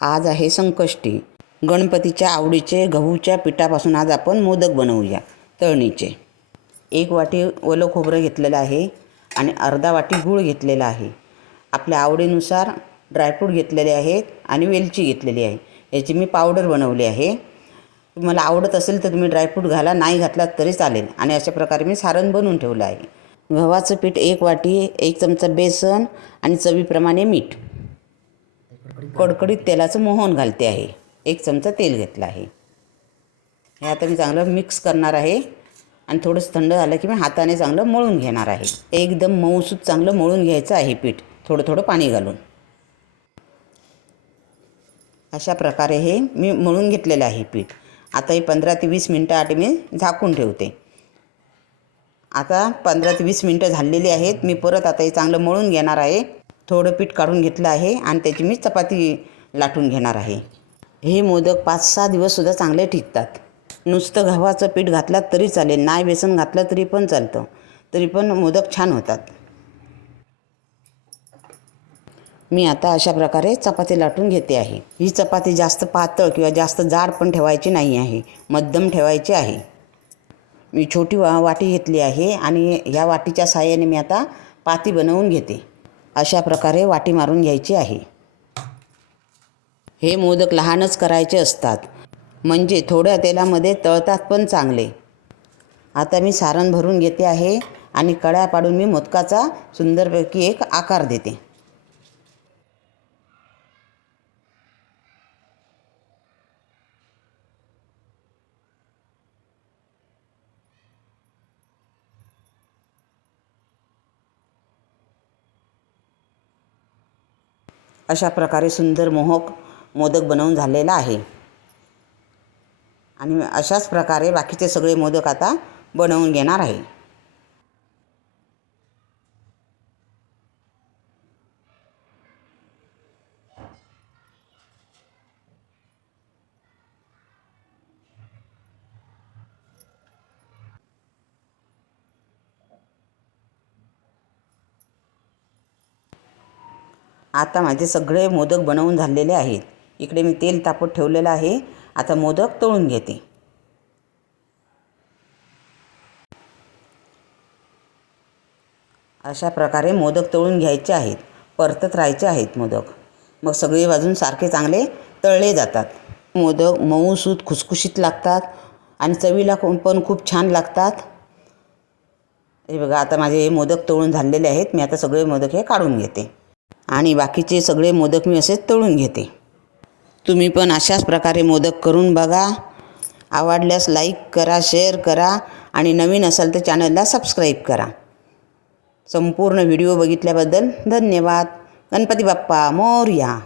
आज आहे संकष्टी। गणपतीच्या आवडीचे गहूच्या पिठापासून आज आपण मोदक बनवूया तळणीचे। 1 वाटी ओलं खोबरं घेतलेलं आहे आणि अर्धा वाटी गूळ घेतलेला आहे। आपल्या आवडीनुसार ड्रायफ्रूट घेतलेले आहेत आणि वेलची घेतलेली आहे। याची मी पावडर बनवली आहे। तुम्हाला आवडत असेल तर तुम्ही ड्रायफ्रूट घाला, नाही घातलात तरी चालेल। आणि अशा प्रकारे मी सारण बनवून ठेवलं आहे। गव्हाचं पीठ 1 वाटी, 1 चमचा बेसन आणि चवीप्रमाणे मीठ। कडकडीत तेलाचं मोहन घालते आहे। 1 चमचा तेल घेतलं आहे। हे आता मी चांगलं मिक्स करणार आहे आणि थोडंसं थंड झालं की मी हाताने चांगलं मळून घेणार आहे। एकदम मऊसूत चांगलं मळून घ्यायचं आहे पीठ, थोडं थोडं पाणी घालून। अशा प्रकारे हे मी मळून घेतलेलं आहे पीठ। आता हे 15 ते 20 मिनिटासाठी मी झाकून ठेवते। आता 15 ते 20 मिनिटं झालेली आहेत। मी परत आता हे चांगलं मळून घेणार आहे। थोडं पीठ काढून घेतलं आहे आणि त्याची मी चपाती लाटून घेणार आहे। हे मोदक 5-6 दिवससुद्धा चांगले टिकतात। नुसतं गव्हाचं पीठ घातलं तरी चालेल, नाही बेसन घातलं तरी पण चालतं, तरी पण मोदक छान होतात। मी आता अशा प्रकारे चपाती लाटून घेते आहे। ही चपाती जास्त पातळ किंवा जास्त जाड पण ठेवायची नाही आहे, मध्यम ठेवायची आहे। मी छोटी वाटी घेतली आहे आणि ह्या वाटीच्या साहाय्याने मी आता पाती बनवून घेते। अशा प्रकारे वाटी मारून घ्यायची आहे। हे मोदक लहानच करायचे असतात, म्हणजे थोड्या तेलामध्ये तळतात पण चांगले। आता मी सारण भरून घेते आहे आणि कड्या पाडून मी मोदकाचा सुंदरपैकी एक आकार देते। अशा प्रकारे सुंदर मोहक मोदक बनवून झालेला आहे। आणि अशाच प्रकारे बाकीचे सगळे मोदक आता बनवून घेणार आहे। आता माझे सगळे मोदक बनवून झालेले आहेत। इकडे मी तेल तापत ठेवलेलं आहे। आता मोदक तळून घेते। अशा प्रकारे मोदक तळून घ्यायचे आहेत, परतत राहायचे आहेत मोदक, मग सगळे बाजून सारखे चांगले तळले जातात। मोदक मऊसूत खुसखुशीत लागतात आणि चवीला पण खूप छान लागतात। हे बघा, आता माझे हे मोदक तळून झालेले आहेत। मी आता सगळे मोदक हे काढून घेते आणि बाकीचे सगळे मोदक मी असेच तळून घेते। तुम्ही पण अशाच प्रकारे मोदक करून बघा। आवडल्यास लाईक करा, शेअर करा आणि नवीन असाल तर चॅनलला सबस्क्राईब करा। संपूर्ण व्हिडिओ बघितल्याबद्दल धन्यवाद। गणपती बाप्पा मोरया।